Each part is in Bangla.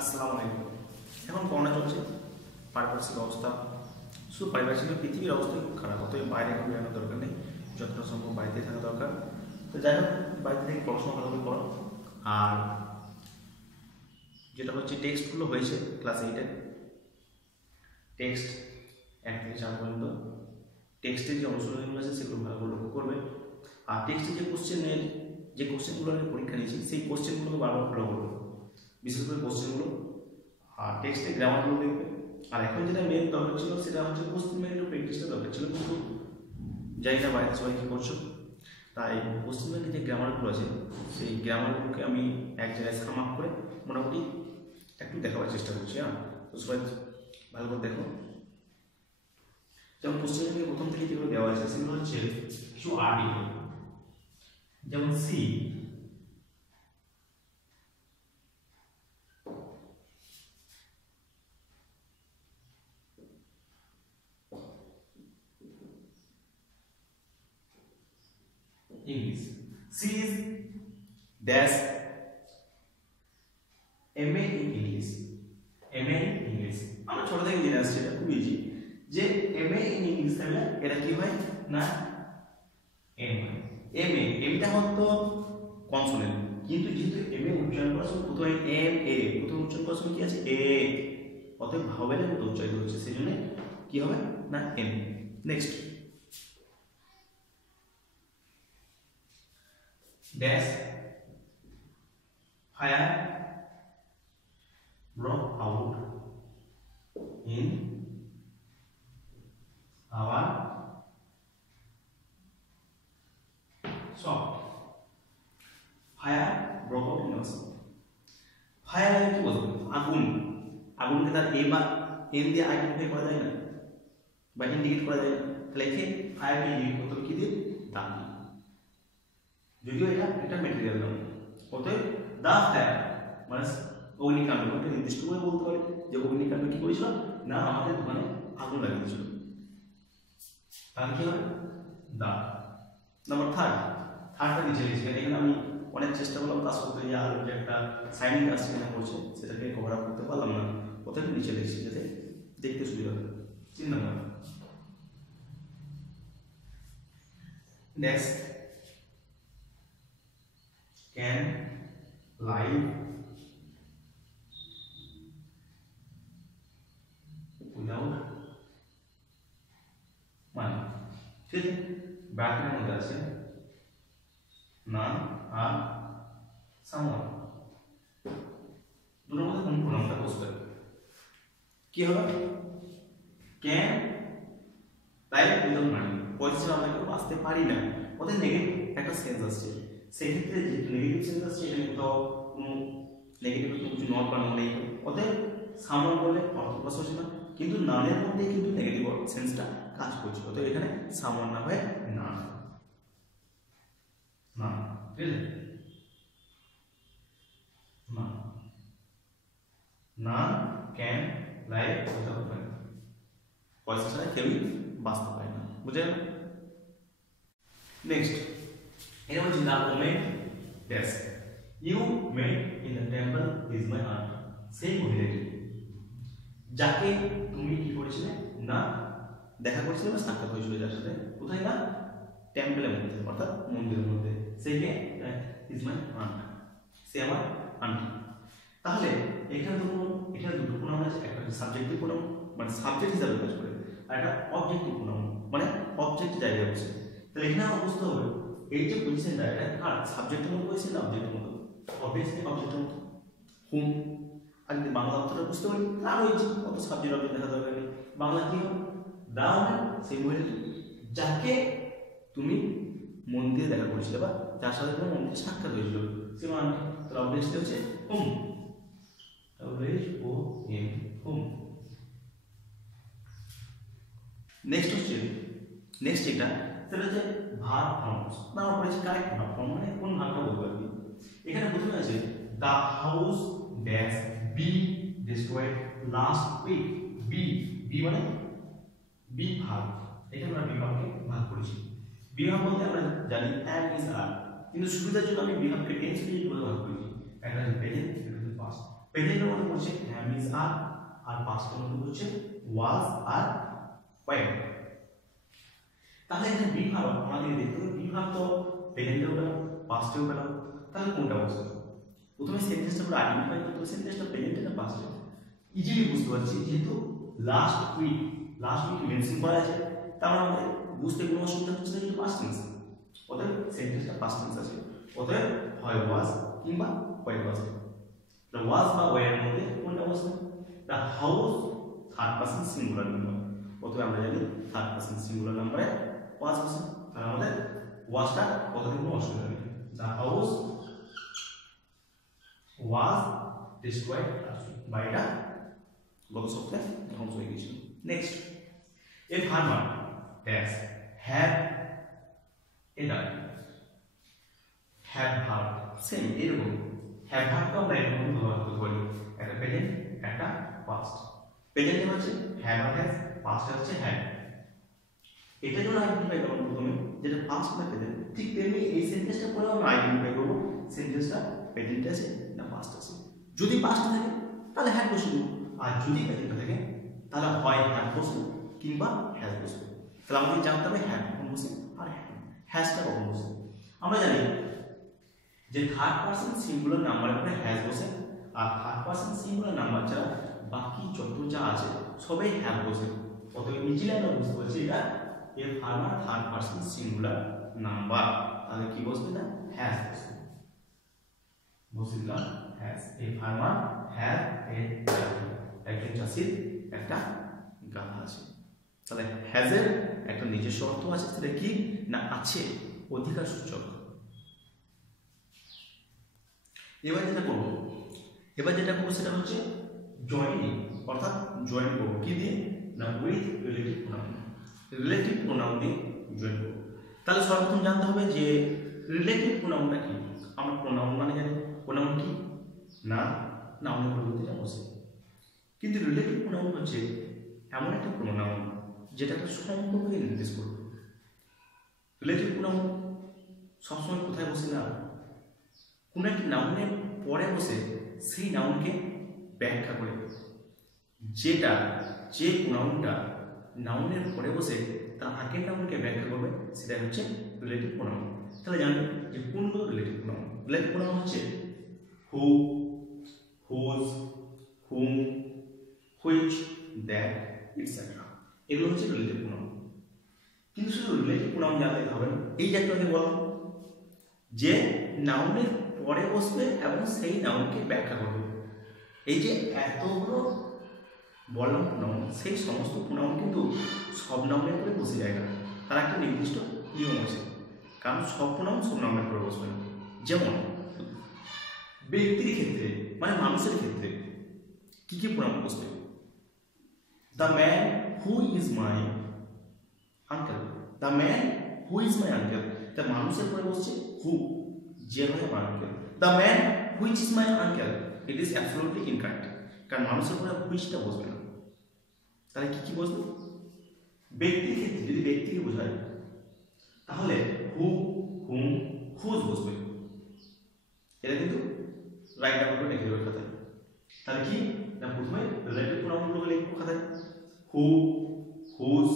আসসালামু আলাইকুম। এখন করোনা চলছে, পারিপার্শ্বিক অবস্থা, শুধু পারিপার্শ্বিক পৃথিবীর অবস্থা খুব খারাপ, অতএব বাইরে এখন বেরোনোর দরকার নেই, যতটা সম্ভব বাড়িতে থাকা দরকার। তো যাই হোক, বাড়িতে থেকে পড়াশোনা ভালোভাবে করো। আর যেটা হচ্ছে টেক্সটগুলো হয়েছে ক্লাস 8-এর টেক্সট 1 থেকে 4 পর্যন্ত, টেক্সটের যে অনুশীলনগুলো আছে সেগুলো ভালো করে লক্ষ্য করবে। আর টেক্সটের যে কোশ্চেনগুলো আমি পরীক্ষা নিয়েছি সেই কোশ্চেনগুলোকে বারবার ফলো করবে, বিশেষ করে কোশ্চেনগুলো। আর টেক্সটের গ্রামারগুলো দেখবে। আর এখন যেটা মেন দরকার ছিল সেটা হচ্ছে কোশ্চেন ব্যাংকের প্র্যাকটিসটা দরকার ছিল, কিন্তু জানি না বাইরে সবাই কী করছো। তাই কোশ্চেন ব্যাংকের যে গ্রামারগুলো আছে সেই গ্রামারগুলোকে আমি এক জায়গায় সাম আপ করে মোটামুটি একটু দেখাবার চেষ্টা করছি। হ্যাঁ, তো সবাই ভালো করে দেখো। যেমন কোশ্চেন ব্যাংকে প্রথম থেকে যেগুলো দেওয়া আছে সেগুলো হচ্ছে কিছু আর্টিকেল, যেমন C, English. C is dash MA in English. MA in English. আমরা ছোট থেকে জেনে আসছি, এটা খুব ইজি যে MA in English থাকলে এটা কি হয় না M হয়। MA এমটা হতো কনসোনেন্ট, কিন্তু যেহেতু MA উচ্চারণ করার সময় প্রথমে MA প্রথমে উচ্চারণ করার সময় কি আছে A, অতএব ভাওয়েলের মতো উচ্চারিত হচ্ছে, সেই জন্য কি হবে না M। Next dash fire broke out in our shop. Fire broke out in our shop. Fire কি বলবো? আগুন। আগুনকে তার এ বা এন দিয়ে আইডেন্টিফাই করা যায় না বা ইন্ডিকেট করা যায় না, তাহলে একে ফায়ারকে ইন্ডিকেট করতে হবে কি দিয়ে? দা। যদিও এটা ম্যাটেরিয়াল নাম, অতএব দা ফায়ার মানে অগ্নিকাণ্ড। একটা নির্দিষ্ট করে বলতে পারি যে অগ্নিকাণ্ড কি করেছিল না আমাদের দোকানে আগুন লাগিয়েছিল, তাহলে কি হবে দা। নাম্বার থার্ডটা নিচে লিখছি, এখানে আমি অনেক চেষ্টা করলাম কাজ করতে, যে আর যে একটা সাইনিং কাজ সেখানে করছে সেটাকে কভার আপ করতে পারলাম না, অতএব নিচে লিখছি যাতে দেখতে সুবিধা হয়। 3 number next can live without money। ঠিক আছে, ব্যাকরণের মধ্যে আছে না আর সামওয়ান, দুটোর মধ্যে কোন প্রোনাউনটা বসবে? কি হবে? ক্যান লাইভ উইদাউট মানি, পয়সা ছাড়া আমরা কেউ বাঁচতে পারি না, ওদের নেগেটিভ একটা সেন্স আসছে। সেক্ষেত্রে যেহেতু নেগেটিভ সেন্স আসছে, এখানে কোথাও কোনো নেগেটিভ কিছু নট বা নন নেই, অতএব সামওয়ান বলে অর্থ প্রকাশ হচ্ছে না, কিন্তু নানের মধ্যে কিন্তু নেগেটিভ সেন্সটা কাজ করছে, অতএব এখানে সামওয়ান না হয়ে না না, ঠিক আছে না না ক্যান লাইভ উইদাউট মানি, পয়সা ছাড়া কেউই বাঁচতে পারে না, বুঝে গেল? নেক্সট এটা হচ্ছে the women dash you met in the temple is my aunt. সেই মহিলাটি যাকে তুমি কি করেছিলে না দেখা করেছিলে বা সাক্ষাৎ হয়েছিল, যার সাথে কোথায় না টেম্পলের মধ্যে অর্থাৎ মন্দিরের মধ্যে, সেইকে ইজ মাই আন্ট, সে আমার আন্টি। তাহলে এখানে দুটো প্রোনাউন আছে, একটা হচ্ছে সাবজেক্টিভ প্রোনাউন মানে সাবজেক্ট হিসাবে কাজ করে, আর একটা অবজেক্টিভ প্রোনাউন মানে অবজেক্ট জায়গায় বসে। তাহলে এখানে আমার বুঝতে হবে এই যে পজিশনটা এটা কার সাবজেক্টের মতো পজিশন না অবজেক্টের মতো? অবভিয়াসলি অবজেক্টের মতো। হুম, আর যদি বাংলা অর্থটা বুঝতে পারি আর হয়েছে, অত সাবজেক্ট অবজেক্ট দেখা দরকার নেই। বাংলা কি হবে? দা ওম্যান সেই মহিলাটি যাকে তুমি মন্দিরে দেখা করেছিলে বা যার সাথে তোমার মন্দিরে সাক্ষাৎ হয়েছিল সে মানে, তাহলে অবভিয়াসলি হচ্ছে হুম, হুম। নেক্সট এটা সেটা হচ্ছে ভার্ব ফর্মস, না আমরা পড়েছি কারেক্ট ভার্ব ফর্ম মানে কোন ভার্বটা বলতে পারবি। এখানে প্রথমে আছে the house dash B destroyed last week. B মানে বি ভার্ব, এখানে আমরা বিভাগকে ভাগ করেছি। বিভাগ বলতে আমরা জানি অ্যাম ইজ আর, কিন্তু সুবিধার জন্য আমি বিভাগকে টেন্স দিয়ে ভাগ করেছি, একটা হচ্ছে প্রেজেন্ট, একটা হচ্ছে পাস্ট। প্রেজেন্টের মধ্যে পড়ছে am is are, আর পাস্টের মধ্যে পড়ছে was আর were। তাহলে এখানে বি ভার্ব আমাদের দেখতে হবে, বি ভার্ব তো প্রেজেন্টেও পেলাম পাস্টেও পেলাম, তাহলে কোনটা বসবে? প্রথমে সেন্টেন্সটা পুরো আইডেন্টিফাই করতে হবে, সেন্টেন্সটা প্রেজেন্টে না পাস্টে। ইজিলি বুঝতে পারছি যেহেতু লাস্ট উইক মেনশন করা আছে, তার মানে বুঝতে কোনো অসুবিধা হচ্ছে না, যেহেতু পাস্ট টেন্স, অতএব সেন্টেন্সটা পাস্ট টেন্স আছে, অতএব হয় ওয়াজ কিংবা ওয়ার বসবে। দ্য ওয়াজ বা ওয়ার মধ্যে কোনটা বসবে? The house third person singular number, অতএব আমরা জানি থার্ড পারসন সিঙ্গুলার নাম্বারে ওয়াজ বসে, তাহলে আমাদের ওয়াজটা কথাতে কোনো অসুবিধা নেই। The house was destroyed by the গত সপ্তাহে ধ্বংস হয়ে গেছিল। Next, a farmer dash have a done, have verb same এরকম, হ্যাভ ভার্বটা আমরা এরকম ব্যবহার করতে পারি, একটা প্রেজেন্ট একটা পাস্ট। প্রেজেন্টে হচ্ছে হ্যাভ আর হ্যাজ, পাস্টে হচ্ছে হ্যাভ। এটা যখন আইডেন্টিফাই করব প্রথমে যেটা পাস্ট বা প্রেজেন্ট, ঠিক তেমনি এই সেন্টেন্সটা পরে আমরা আইডেন্টিফাই করব সেন্টেন্সটা প্রেজেন্টে আছে না পাস্ট আছে। যদি পাস্ট থাকে তাহলে হ্যাভ বসবে, আর যদি প্রেজেন্টে থাকে তাহলে হয় হ্যাভ বসবে কিংবা হ্যাজ বসবে। তাহলে আমাদের জানতে হবে হ্যাভ কখন বসে আর হ্যাজটা কখন বসে। আমরা জানি যে থার্ড পারসন সিঙ্গুলার নাম্বারের পরে হ্যাজ বসে, আর থার্ড পারসন সিঙ্গুলার নাম্বার ছাড়া বাকি যত যা আছে সবাই হ্যাভ বসে, অতএব ইজিলি আমরা বুঝতে পারছি এটা a farmer third person singular number, তাহলে কি বসবে না হ্যাজ বসবে। বসিলাম has, a farmer have a গাধা, একজন চাষির একটা গাধা আছে। তাহলে হ্যাজের একটা নিজস্ব অর্থ আছে, তাহলে কি না আছে অধিকার সূচক। এবার যেটা করবো সেটা হচ্ছে জয়েনিং, অর্থাৎ জয়েন করবো কি দিয়ে না with relative pronoun, relative pronoun দিয়ে জয়েন করবো। তাহলে সর্বপ্রথম জানতে হবে যে রিলেটিভ প্রোনাউনটা কি। আমরা প্রোনাউন মানে জানি, প্রোনাউন কি না নাউনের পরিবর্তে বসে, কিন্তু রিলেটিভ প্রোনাউন হচ্ছে এমন একটা প্রোনাউন যেটা একটা সম্পর্ককে নির্দেশ করবে। রিলেটিভ প্রোনাউন সবসময় কোথায় বসে না কোনো একটি নাউনের পরে বসে সেই নাউনকে ব্যাখ্যা করে, যেটা যে প্রোনাউনটা নাউনের পরে বসে তার আগের নাউনকে ব্যাখ্যা করবে সেটা হচ্ছে রিলেটিভ প্রোনাউন। তাহলে জানবে যে কোনগুলো রিলেটিভ প্রোনাউন। রিলেটিভ প্রোনাউন হচ্ছে who, whose, whom, which, that, etcetera, এগুলো হচ্ছে রিলেটিভ প্রোনাউন। কিন্তু শুধু রিলেটিভ প্রোনাউন জানলে হবে না, এই যে একটা বললাম যে নাউনের পরে বসবে এবং সেই নাউনকে ব্যাখ্যা করবে। এই যে এতগুলো বললাম প্রোনাউন, সেই সমস্ত প্রোনাউন কিন্তু সব নাউনের পরে বসে যায় না, তার একটা নির্দিষ্ট নিয়ম আছে, কারণ সব প্রোনাউন সব নাউনের পরে বসবে না। যেমন ব্যক্তির ক্ষেত্রে মানে মানুষের ক্ষেত্রে কি কি প্রোনাউন বসবে? The man who is my uncle, the man who is my uncle, তা মানুষের পরে বসছে হু, যে হয় আমার uncle. The man which is my uncle, it is absolutely incorrect, কারণ মানুষের পরে হুইচটা বসবে না। তাহলে কি কি বসবে? ব্যক্তির ক্ষেত্রে যদি ব্যক্তিকে বোঝায় তাহলে হু, হুম, হুজ বসবে। এটা কিন্তু রাইট ডাউন করে লিখে দেবে খাতায়। তাহলে কি না প্রথমে রিলেটিভ প্রোনাউনগুলো লিখবো খাতায়, হু, হুজ,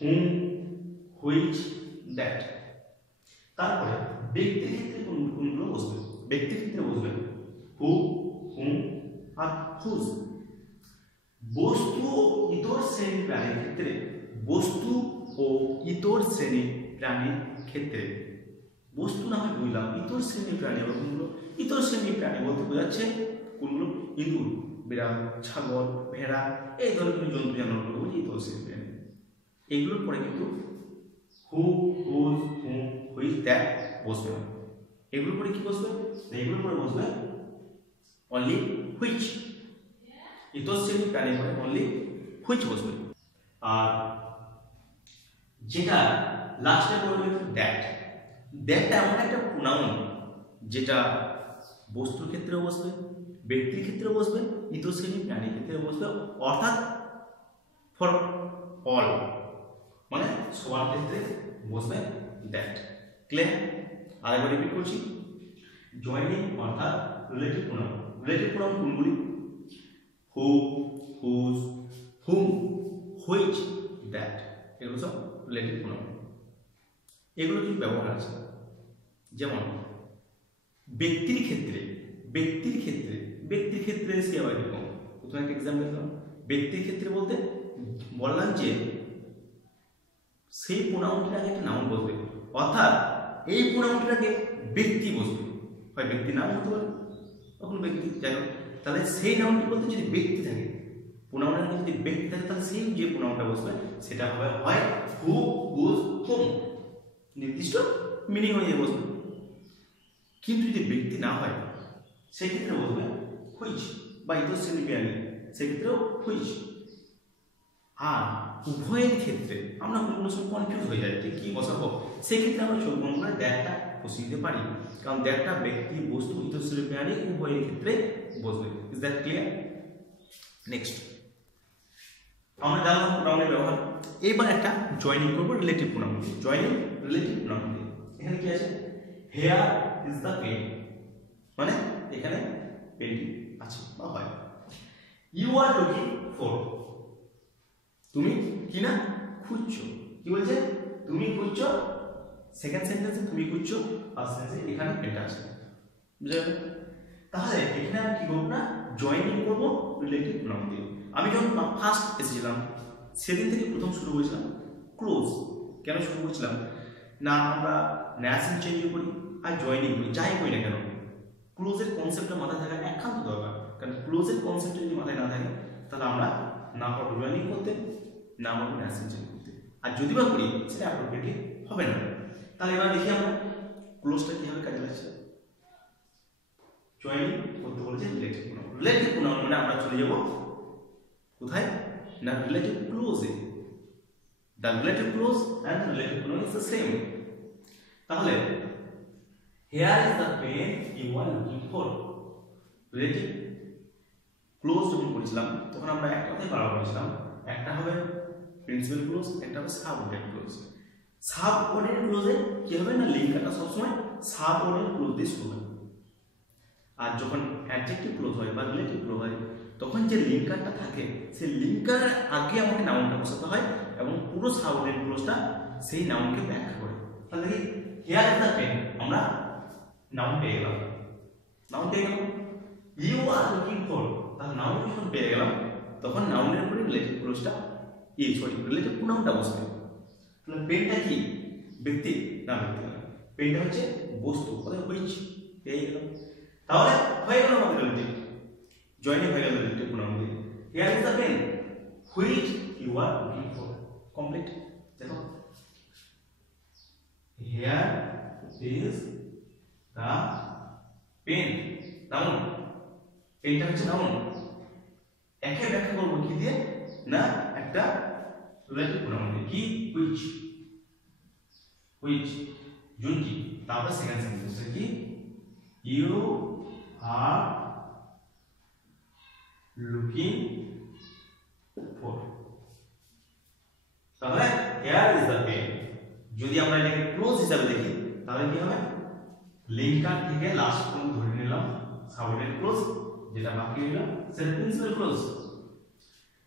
হুম, হুইচ, দ্যাট। তারপরে ব্যক্তির ক্ষেত্রে কোনগুলো বসবে? ব্যক্তির ক্ষেত্রে বসবে হু, হুম আর হুজ। বস্তু ও ইতর শ্রেণীর প্রাণীর ক্ষেত্রে, বস্তু ও ইতর শ্রেণীর প্রাণীর ক্ষেত্রে, বস্তু না হয় বুঝলাম, ইতর শ্রেণীর প্রাণী আবার কোনগুলো? ইতর শ্রেণীর প্রাণী বলতে বোঝাচ্ছে কোনগুলো? ইঁদুর, বিড়াল, ছাগল, ভেড়া, এই ধরনের জন্তু জানোয়ারগুলো বলি ইতর শ্রেণীর প্রাণী। এগুলোর পরে কিন্তু হু, হুজ, হুম, হুইচ, দ্যাট বসবে না। এগুলোর পরে কি বসবে? এগুলোর পরে বসবে অনলি হুইচ। ইতর শ্রেণীর প্রাণী পরে অনলি হুইচ বসবে। আর যেটা লাস্টে বলবে দ্যাট, দ্যাটটা এমন একটা প্রোনাউন যেটা বস্তুর ক্ষেত্রেও বসবে, ব্যক্তির ক্ষেত্রেও বসবে, ইতর শ্রেণীর প্রাণীর ক্ষেত্রেও বসবে, অর্থাৎ ফর অল মানে সবার ক্ষেত্রে বসবে দ্যাট। ক্লিয়ার? আরেকবার রিপিট করছি, জয়েনিং অর্থাৎ রিলেটিভ প্রোনাউন রিলেটিভ প্রোনাউন কোনগুলি? হু, হুজ, হুম, হুইচ, দ্যাট, এগুলো সব রিলেটিভ প্রোনাউন। এগুলো কি ব্যবহার আছে? যেমন ব্যক্তির ক্ষেত্রে, ব্যক্তির ক্ষেত্রে, ব্যক্তির ক্ষেত্রে সে আবার এরকম। প্রথমে একটা এক্সাম্পল দিলাম। ব্যক্তির ক্ষেত্রে বলতে বললাম যে সেই প্রোনাউনটির আগে একটা নাউন বসবে, অর্থাৎ এই প্রোনাউনটির আগে ব্যক্তি বসবে, হয় ব্যক্তির নাম হতে পারে, তখন ব্যক্তি, যাই হোক। তাহলে সেই নাউনটি বলতে যদি ব্যক্তি থাকে, প্রোনাউনের আগে যদি ব্যক্তি থাকে, তাহলে সেই যে প্রোনাউনটা বসবে সেটা হবে হয় হু, হুজ, হুম, নির্দিষ্ট মিনিং হয়ে বসবে। কিন্তু যদি ব্যক্তি না হয় সেক্ষেত্রে বলবে হুইচ বা ইতশ্রেণী পেয়ালি, সেক্ষেত্রেও হুইচ। আর উভয়ের ক্ষেত্রে আমরা কোনো সময় কনফিউজ হয়ে যাই যে কি বসাবো, সেক্ষেত্রে আমরা চোখ বন্ধ করে দ্যাটটা বসিয়ে দিতে পারি, কারণ দ্যাটটা ব্যক্তি, বস্তু, ইতশ্রেণী পেয়ালি উভয়ের ক্ষেত্রে বসবে। Is that clear? নেক্সট আমরা জানলাম প্রোনাউনের ব্যবহার। এবার একটা জয়েনিং করবো রিলেটিভ প্রোনাউন দিয়ে। জয়েনিং রিলেটিভ প্রোনাউন দিয়ে এখানে কি আছে? হেয়ার ইজ দ্য পেন, মানে এখানে পেনটি আছে বা হয়। ইউ আর লুকিং ফর, তুমি কি না খুঁজছো, কি বলছে? তুমি খুঁজছো, সেকেন্ড সেন্টেন্সে তুমি খুঁজছো, ফার্স্ট সেন্টেন্সে এখানে পেনটা আছে। বুঝা গেল? তাহলে এখানে আমি কি করবো না, জয়েনিং করবো রিলেটিভ প্রোনাউন দিয়ে। আমি যখন ফার্স্ট এসেছিলাম সেদিন থেকে প্রথম শুরু করেছিলাম ক্লোজ। কেন শুরু করেছিলাম না, আমরা ন্যাশন চেঞ্জ করি আর জয়েনিং করি, যাই করি না কেন, ক্লোজের কনসেপ্টটা মাথায় থাকা একান্ত দরকার। কারণ ক্লোজের কনসেপ্ট যদি মাথায় না থাকে তাহলে আমরা না পারবো জয়েনিং করতে, না পারবো ন্যাশন চেঞ্জ করতে, আর যদি বা করি সেটা অ্যাপ্রোপ্রিয়েটলি হবে না। তাহলে এবার দেখি আমরা ক্লোজটা কিভাবে কাজে লাগছে। জয়েনিং করতে বলেছে রিলেটিভ প্রোনাউন। রিলেটিভ প্রোনাউন মানে আমরা চলে যাব কোথায় না, রিলেটিভ ক্লোজে। The relative clause and relative pronoun is the same. তাহলে here is the pen you are looking for, relative clause যখন করেছিলাম তখন আমরা একটা কথাই বারবার বলেছিলাম, একটা হবে প্রিন্সিপাল ক্লোজ, একটা হবে সাবঅর্ডিনেট ক্লোজ। সাবঅর্ডিনেট ক্লোজে কি হবে না, লিঙ্কারটা সবসময় সাবঅর্ডিনেট ক্লোজ দিয়ে শুরু হয়। আর যখন অ্যাডজেক্টিভ ক্লোজ হয় বা রিলেটিভ ক্লোজ হয় তখন যে লিঙ্কারটা থাকে সেই লিঙ্কার আগে আমাকে নাউনটা বসাতে হয় এবং পুরো সাবঅর্ডিনেট ক্লোজটা সেই নাউনকে ব্যাখ্যা করে। তাহলে দেখি হিয়ার ইজ দ্য পেন, আমরা নাউন পেয়ে গেলাম, নাউন পেয়ে গেলাম। ইউ আর লুকিং ফর, তাহলে নাউন যখন পেয়ে গেলাম তখন নাউনের উপরে রিলেটিভ ক্লোজটা রিলেটিভ প্রোনাউনটা বসবে। তাহলে পেনটা কি ব্যক্তি না, ব্যক্তি না, পেনটা হচ্ছে বস্তু, অর্থাৎ হুইচ পেয়ে গেলাম। তাহলে হয়ে গেল আমাদের রিলেটিভ, জয়েনিং হয়ে গেল রিলেটিভ প্রোনাউন দিয়ে। Here is the pen which you are looking for, complete. দেখো here is the pen, noun, পেনটা হচ্ছে নাউন। একে ব্যাখ্যা করবো কি দিয়ে না, একটা রিলেটিভ প্রোনাউন দিয়ে, কি হুইচ, হুইচ জুনকি। তারপর সেকেন্ড সেন্টেন্স কি, ইউ আর লুকিং ফর। তাহলে হিয়ার ইজ দ্য পেন, যদি আমরা এটাকে ক্লোজ হিসাবে দেখি তাহলে কি হবে, লিঙ্কার থেকে লাস্ট পর্যন্ত ধরে নিলাম সাবঅর্ডিনেট ক্লোজ, যেটা বাকি রইল সেটা প্রিন্সিপাল ক্লোজ।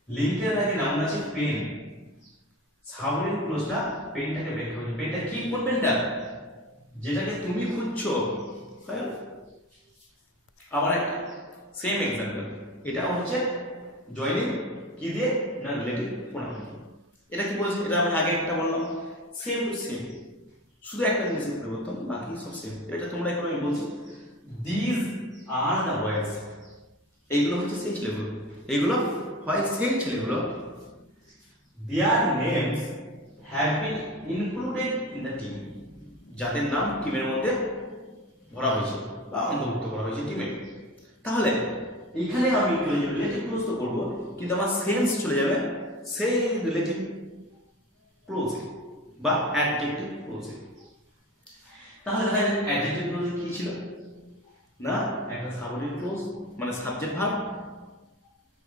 লিঙ্কের আগে নাউন আছে পেন, সাবঅর্ডিনেট ক্লোজটা পেনটাকে ব্যাখ্যা করে। পেনটা কি, কোন পেনটা, যেটাকে তুমি খুঁজছো। আবার একটা সেম এক্সাম্পল, এটা হচ্ছে জয়েনিং কি দিয়ে না, রিলেটিভ প্রোনাউন। এটা কি বলছে, এটা আমি আগে একটা বললাম, সেম টু সেম, শুধু একটা জিনিসের পরিবর্তন, বাকি সব সেম। এটা তোমরা এখন আমি বলছি, দিস আর দ্য বয়েজ, এইগুলো হচ্ছে সেই ছেলেগুলো, এইগুলো হয় সেই ছেলেগুলো। Their names have been included in the team, যাদের নাম টিমের মধ্যে ভরা হয়েছে বা অন্তর্ভুক্ত করা হয়েছে টিমে। তাহলে এইখানে আমি রিলেটিভ ক্লোজ তো করবো, কিন্তু আমার সেন্স চলে যাবে সেই রিলেটিভ ক্লোজে বা অ্যাডজেক্টিভ ক্লোজে। তাহলে অ্যাডজেক্টিভ ক্লোজে কি ছিল না, একটা সাবঅর্ডিনেট ক্লোজ মানে সাবজেক্ট ভার্ব,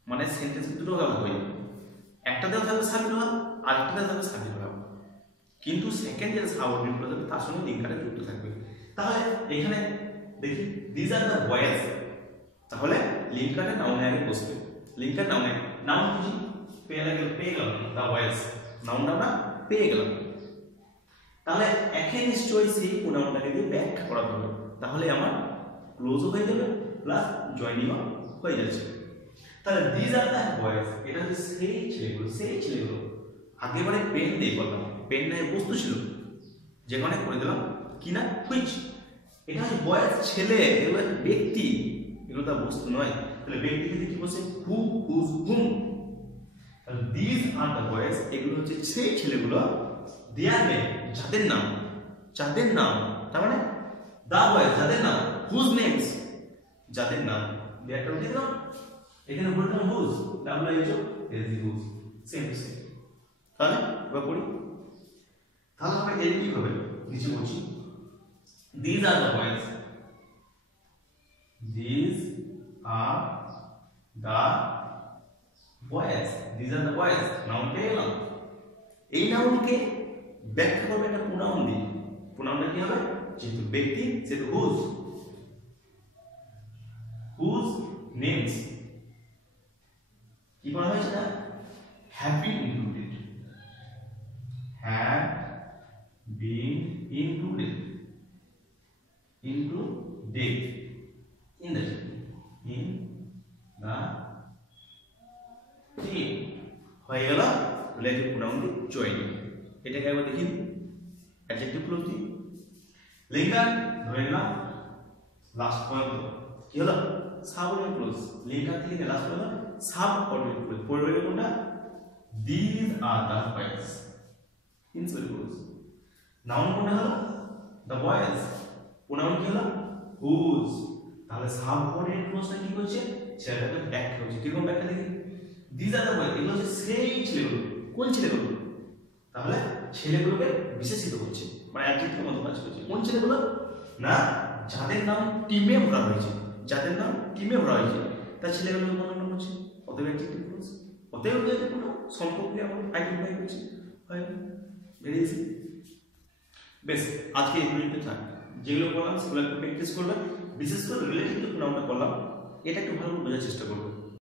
মানে সেন্টেন্স দুটো ভাগ হয়ে, একটা দেওয়া থাকবে সাবজেক্ট ভার্ব আর একটা দেওয়া থাকবে সাবজেক্ট ভার্ব, কিন্তু সেকেন্ড যেটা সাবঅর্ডিনেট ক্লোজ হবে তার সঙ্গে লিঙ্কারে যুক্ত থাকবে। তাহলে এখানে দেখি দিস আর দ্য বয়েজ, তাহলে লিঙ্কারটা নাউনে আগে বসবে। লিঙ্কার নাউনে নাউন বুঝি পেয়ে গেলাম দা ভয়েস, নাউনটা আমরা পেয়ে গেলাম। তাহলে একে নিশ্চয়ই সেই প্রোনাউনটাকে দিয়ে ব্যাখ্যা করাতে হবে, তাহলে আমার ক্লোজও হয়ে যাবে প্লাস জয়েনিংও হয়ে যাচ্ছে। তাহলে দিস আর দ্য বয়েজ, এটা হচ্ছে সেই ছেলেগুলো আগেবারে পেন দিয়ে করলাম, পেন নাই বস্তু ছিল যেখানে করে দিলাম কি না হুইচ, এটা হচ্ছে বয়েজ ছেলে, এগুলো ব্যক্তি, এগুলো তার বস্তু নয়। তাহলে ব্যক্তি থেকে কি বলছে হু হুজ হুম। তাহলে দিস আর দ্য বয়েজ, এগুলো হচ্ছে সেই ছেলেগুলো, দেয়ার নেম যাদের নাম, তার মানে দা বয়েজ যাদের নাম, হুজ নেমস যাদের নাম, দেয়ারটা উঠে দিলাম, এখানে বললাম whose, double H O S G whose, same. তাহলে এবার পড়ি, তাহলে আমরা এর কি হবে নিচে বলছি these are the boys, these are the boys, noun পেয়ে গেলাম। এই নাউনকে ব্যাখ্যা করবে একটা প্রোনাউন দিয়ে, প্রোনাউনটা কি হবে, যেহেতু ব্যক্তি সেহেতু হুজ নেমস কি বলা হয়েছে না, have been included into date in the team হয়ে গেল রিলেটিভ প্রোনাউন জয়েনিং। এটাকে একবার দেখি অ্যাডজেক্টিভ ক্লোজ দিই, লিঙ্কার ধরে নিলাম লাস্ট পর্যন্ত কি হলো সাবঅর্ডিনেট ক্লোজ, লিঙ্কার থেকে লাস্ট পর্যন্ত সাবঅর্ডিনেট ক্লোজ, পরিবারের কোনটা this are the boys, insulate close. Noun কোনটা হলো দ্য বয়েজ, প্রোনাউন কি হলো হুজ। তাহলে সাবঅর্ডিনেট ক্লোজটা কি করছে, ছেলেটাকে ব্যাখ্যা করছে। কিরকম ব্যাখ্যা দেখি, দিস আর দ্য বয়েজ, এগুলো হচ্ছে সেই ছেলেগুলো। কোন ছেলেগুলো, তাহলে ছেলেগুলোকে বিশেষিত করছে, মানে অ্যাডজেক্টিভের মতো কাজ করছে। কোন ছেলেগুলো না, যাদের নাম টিমে ভরা হয়েছে, তার ছেলেগুলোকে বর্ণনা করছে, অতএব অ্যাডজেক্টিভ ক্লোজ, অতএব কোনো সম্পর্কে আমরা আইডেন্টিফাই করছি, হয় ভেরি ইজি। বেশ, আজকে এই পর্যন্ত থাক, যেগুলো বললাম সেগুলো একটু প্র্যাকটিস করবে, বিশেষ করে রিলেটিভ যে প্রোনাউনটা করলাম এটা একটু ভালো বোঝার চেষ্টা করবে।